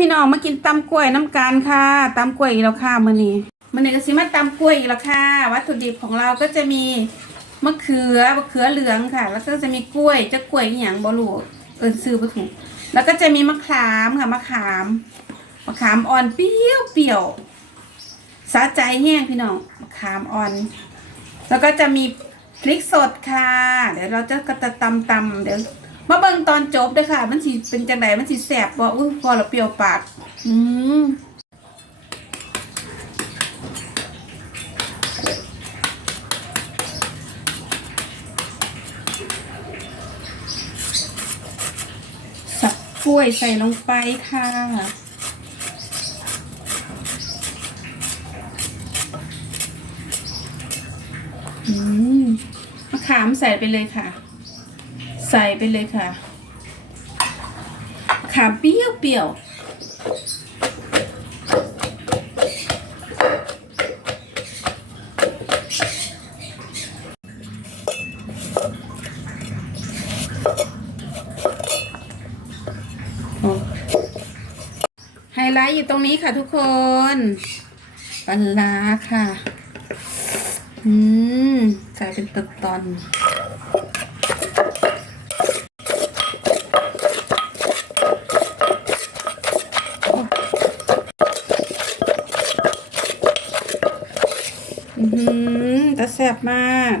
พี่น้องมากินตำกล้วยน้ำกันค่ะตำกล้วยอีกแล้วค่ะมื้อนี้มื้อนี้ก็สิมาตำกล้วยอีกแล้วค่ะ วัตถุดิบของเราก็จะมีมะเขือมะเขือเหลืองค่ะ แล้วก็จะมีกล้วยจะกล้วยอหย่างบ่รู้เอิ้นซื้อบ่ถูกแล้วก็จะมีมะขามค่ะมะขามมะขามอ่อนเปรี้ยวเปรี้ยวสะใจแห้งพี่น้องมะขามอ่อน แล้วก็จะมีพริกสดค่ะ เดี๋ยวเราจะก็จะตำตำเดี๋ยว มาเบิ่งตอนจบเด้อค่ะ มันสิเป็นจังไดมันสิแสบบ่อุ้ยพอเราเปรี้ยวปาก อืมสับกล้วยใส่ลงไปค่ะอืมมะขามใส่ไปเลยค่ะ ใส่ไปเลยค่ะขามเปรี้ยวเปรี้ยวไฮไลท์อยู่ตรงนี้ค่ะทุกคนปลาร้าค่ะ อืมใส่เป็นตึกตอน อือหือจะแสบมาก